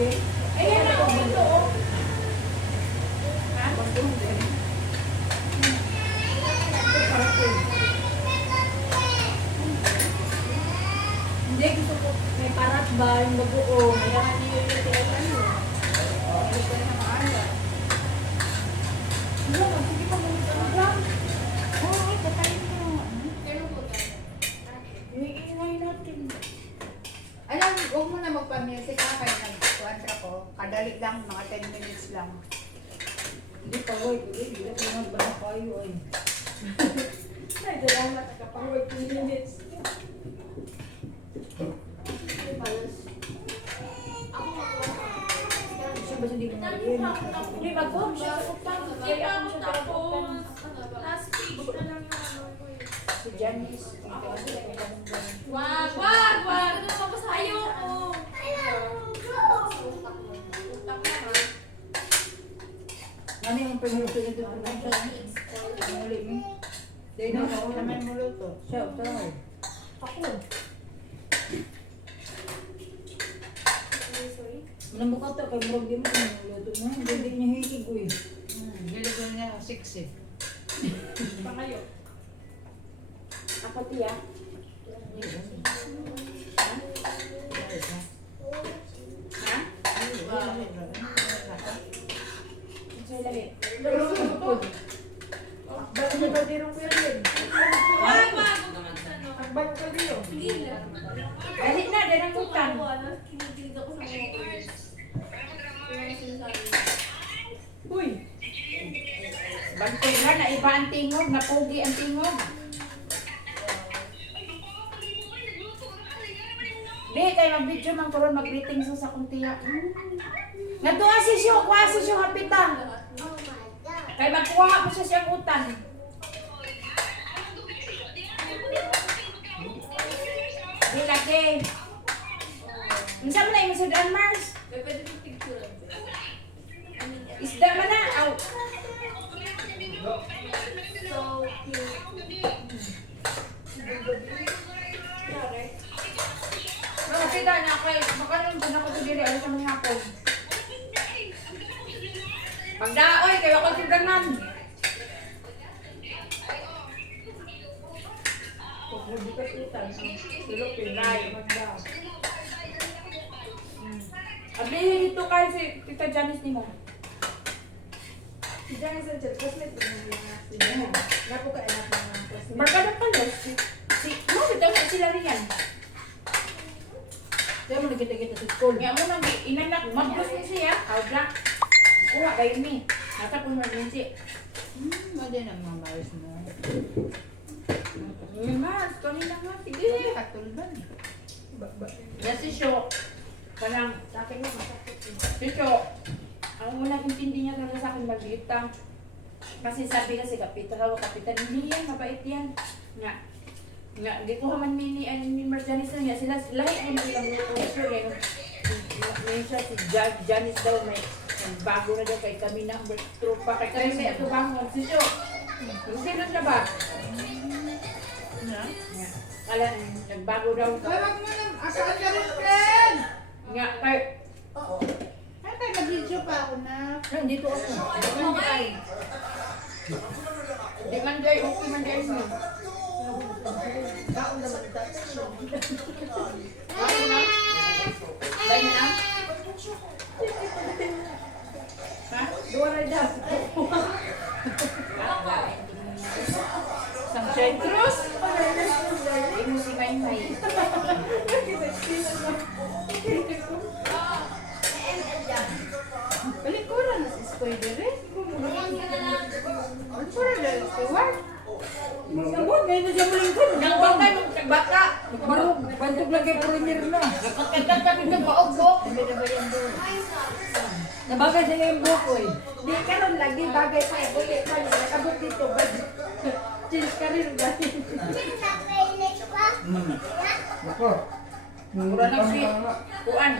Ayan na, ito oh. Hindi, gusto ko may parat ba yung bagoong. Kaya nga niyo yung tinatay mo. Hindi ko na maaala. Ano, sige pa muna ka lang. Oo, patayin mo. Kailan po tayo? Iingay natin. Alam, huwag mo na magpa-music ha, kaya nag-tuandra ko. Kadali lang, mga 10 minutes lang. Hindi pa, wait. Hindi na pinagbaha kayo ay. Ay, salamat. Nakapang-wait 2 minutes. Siya ba hindi mo mariin? Hindi, mag-home siya. Kaya ako siya tapos. Last page na lang yung ano ko eh. Si Janice. Wag! Ano pa sa ayoko? Ano yung pag-hulutin ito? Ano siya? Muli mo? Dahil na ako naman mo luto. Siya, sorry. Ako. Namukat ka kay Murag di mo luto na. Hindi niya hilig ko eh. Hindi ko niya 6 eh. Pa kayo. Ako tiya. Ha? Sa'yo lagi. Ba't mo ba dirong ko yan? Wag! Naman sa ano. Agbal ka diyo. Hindi lang. Dali na, dali ang kutan. Kinikilig ako sa mga words. Yung sinasabi. Uy! Bantay na, naiba ang tingog, napugi ang tingog. Di, kayo mag-video man karon mag-greeting sa akong tiya. Nga to asisyo, kuha asisyo hapitang. Kaya magkuha mo siya siyang utan. Di lagi. Minsan mo na yung Sir Mars. Pwede ko picturean. Isda man na. Aw. So cute. No, kita na kay makaroon din ako sa dili alas ang hapon. Magdaoy kayo ako tiganan. Pagbubukas utan. Sulok pinay magda. Ablihin ito kay si Tita Janice ni mo. Si Janice ang classmate ko nung si Janice. Napo ka anak ng classmate. Barkada pala si no, bitaw na sila riyan. Kaya mo nagkita-kita sa school. Nga mo nang inanak mag-gusto siya. Aw black. Kuha kayo ni. Nasa po mo rin si. Madi na mga maris mo. Mas, kanina nga. Sige. Katulban. Yan si Sho. Parang, Sa akin nga masakit. si Sho, ang unang intindi niya talaga sa akin maliit lang. Kasi sabi kasi kapitan, hindi yan, mabait yan. Nga, di ko man mini Janice na nga, sila, lahi ay nilang culture eh. Minsan si Janice daw may bago na daw kay kami na tropa kay kami may ato bangon. Si Sho, sino siya ba? Nga, kala, nagbago daw. Wag mo na, asaan ka rin, friend? Nga, kay, Ay, tayo mag-video pa ako na. nandito ako. Di man jay, okay man jay mo. Kaon naman ito. Bago na? Bago na? Ha? Duwa na dyan. Sunshine Cruz? Ay, musika yung may. Pelikula na si Spider eh. Pelikula na si Stewart. Sabon, ngayon na siya muling ko. Nang bata, nung nagbata. Barog, bantog lang kay Premier na. Napagkagdag kami ng paog-bok. Nabagay siya yung buko eh. Di karon lagi bagay pa. Buli pa niya. Nakabot dito. Change ka rin dahil. Ako. Mura na si Kuan.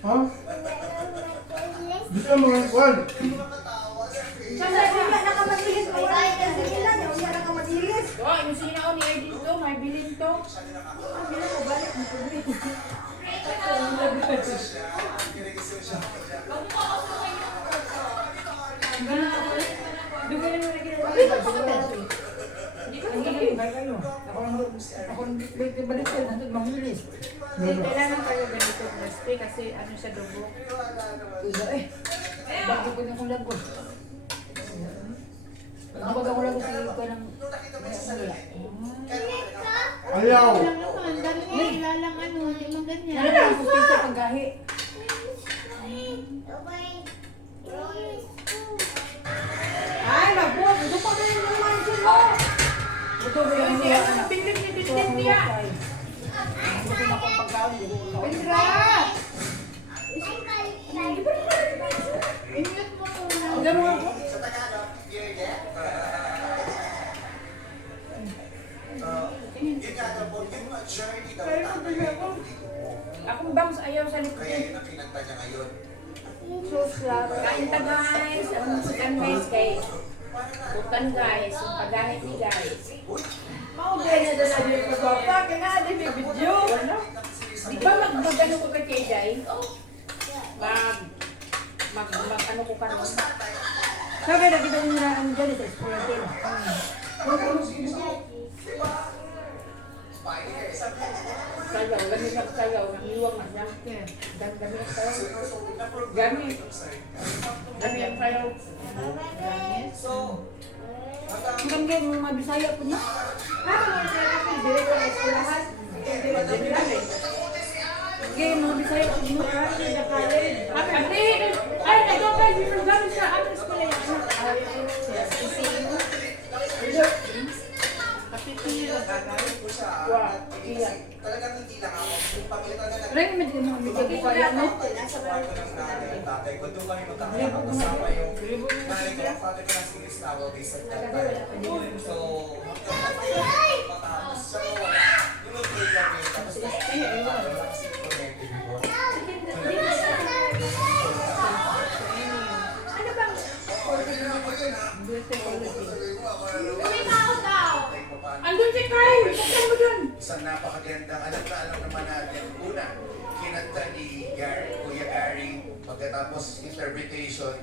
Ha? Bisa mga kwan. Sana siya nakamadilis. Wala kasi nila niya. Wala nakamadilis. Oh, yung sinaw ni Edith to, may bilin to. Ah, bila ko balik. Ang Dugay mo lagi. Dito pa ka, Bessie. Hindi ko Ang galing ba kayo? Ako balik ko na mabilis. Kailangan kayo ganito, Bessie, kasi ano siya dugo. Uy, eh. Bakit ko na kung lagos? Kapag ako lagos, hindi ko ng... Ayaw. Walang naman, dami nga ilalang ano, hindi mo ganyan. Ano ba ang kumpisa paggahi? Ay, naku! Ito pa rin yung mansion mo! Ito ba yung Kasi ano na biglang ni Disney niya. Ito na akong pagkaon. Indra! I-mute mo muna. Gano'n ako? Akong bangs ayaw sa lipin. Kain ta guys. Ang musikan guys kay Bukan guys. Yung pagahit ni guys. Maugay na dala yung pagpapa. Kaya nga, di may video. Di ba magano ko kay Jay? Ano ko kanon? Sabi na kita nyo na ang dali sa exploratin. Sayaw. Gamit na sayaw. Nangiwang na siya. Gamit ang sayaw. Gamit. Gamit ang sayaw. Hanggang ngayon, mga mabisaya po niya. Dire ko na eskwelahan. Ngayon, mga bisaya po niya. Ate! Ay, nag-open! Yung gamit sa ating eskwela yung anak. Kasi pinilo bagay. Wow. Iya. Talagang hindi lang ako. Yung pamilya na Rin, medyo mga bisaya, no? nasa kwarto ng nanay at tatay ko. Doon kami magkakasama yung nanay ko. Ang tatay ko na sinis tawag is at tatay. So, matapos. So, lunod-lunod kami. Tapos, Ano bang? Andun si Kai! Buksan mo dun! isang napakagandang, alam naman natin, una, kinanta ni Kuya Gary, pagkatapos interpretation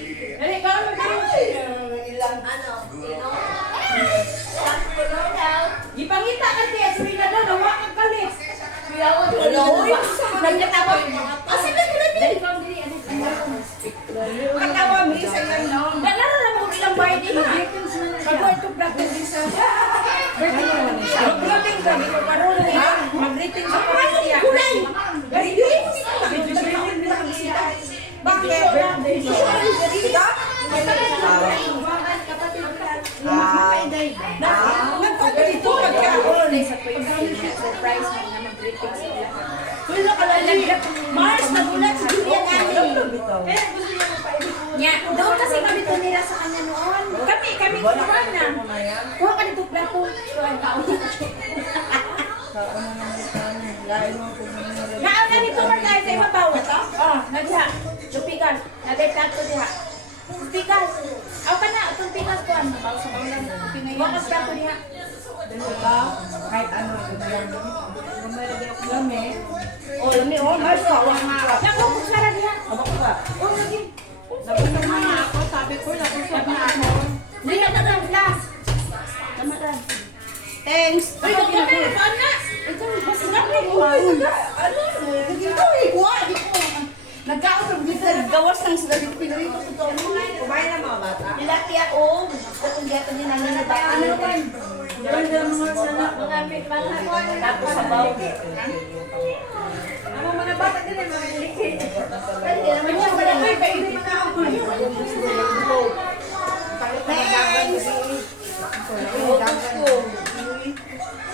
ni Dali, ikaw ang mag-rin! Guro. Ipangita ka siya, sabi na doon, hawa kang kalit! Dali, ikaw ang dili, ano? Pagkawa, may isa yan, no? Dalaro na mo ilang bayad din ha! Pag-work to practice din sa... Mag-greeting ka, dito ka rin ha! Mag-greeting sa pamilya! Greeting? Bakit? Nagpapalito pagkaon! Surprise mo na mag-greeting sila. Wala ka lang. Mars, nagulat si Julia namin. Nya, doon kasi kami to nila sa kanya noon. Kami kuha na. Kuha ka dito plato. Kuha taon. Naaw na dito mo tayo sa ibabaw. Oh, nadiha. Tupikas. Naday plato diha. Tupikas. Aw ka na, itong pikas ko. Bawa sa bawang lang. Wakas plato diha. Kahit ano, lami. Oh, lami, oh, Mars, wala nga. Naku, kutsara diha. Abak ba? Oh, lagi. Nabusog na ako, sabi ko, nabusog na ako. Hindi na tatang last. Tama na. Thanks! Ay, huwag na kayo. Saan na? Ito, basta na ko. Ano? Dito, ikuha! Nagkaon dito, naggawas ng sila dito, pinarito sa ito. Kumain na mga bata. Nilaki ako. Katong gato din namin na baka. Ano ba? Tapos sa bawang. Ang mga bata din ay mga likit. Hindi naman siya malaki. Pwede mga ako. Thanks!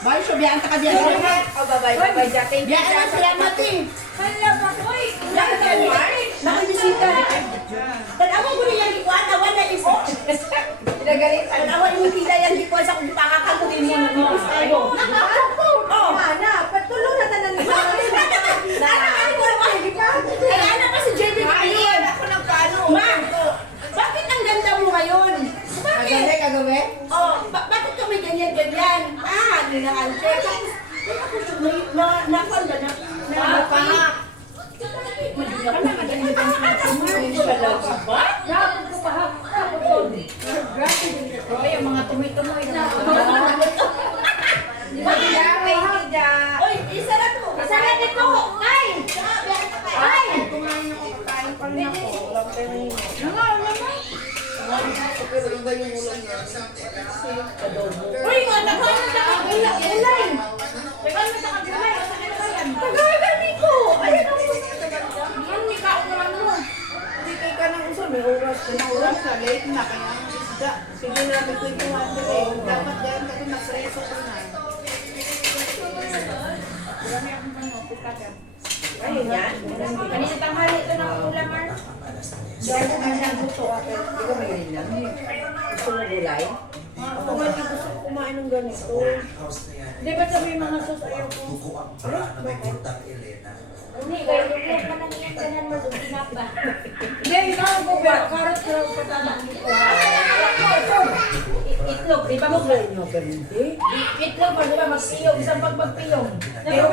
Bye, so biyan ka diyan. Bye-bye, Jate. Biyan ka salamat eh. Hala, bakoy. Biyan ka diyan. Nakibisita. Tanawa ko rin yung ikuan, awan na ipo. Pinagalitan. Tanawa yung tila yung ikuan sa kung pakakagurin mo na nipis tayo. Nakakako. Oh. Ana, patulo na tanan ni Mama. Ano ko naman? Kaya ano kasi JB ngayon? Ako ng plano. Ma, bakit ang ganda mo ngayon? Bakit? Kagabi? Oh, bakit kami ganyan-ganyan? Hindi na ante. Ako na Ba? Dapat ko pa hapon. Grabe din ito. Ay, ang mga tumi-tumoy na. Uy, isa na to. Isa na dito! Nay! Ay! Kumain ako, kakain pa rin ako. Wala pa tayo nahihilo. Pero iba yung ulam niya. Adobo. Uy, mga naghahanap na ang gulay. Naghahanap na ang gulay. Tagagani ko! Ayun ako. Ano, may kaon naman mo. Hindi kayo ka ng uso. May oras. May oras na. Late na. Kaya ang isda. Sige na, may kwentuhan din eh. Dapat dahil kasi nagreso ko na. Marami akong pagkakita. Ayun yan. Kanina tanghali ito ng ulam, Mar. Dahil ko nga gusto ako. Hindi ka may lang. Gusto mo gulay? Ako nga di gusto ko kumain ng ganito. Di ba sabi yung mga sus ayaw ko? Hindi, kaya yung manangyan ka na mo, ginapa. Hindi, ikaw ko pero karot ko lang patama dito. Itlog, di ba mo? Nyo, pero hindi. Itlog, di ba magpiyong? Isang pag magpiyong. Pero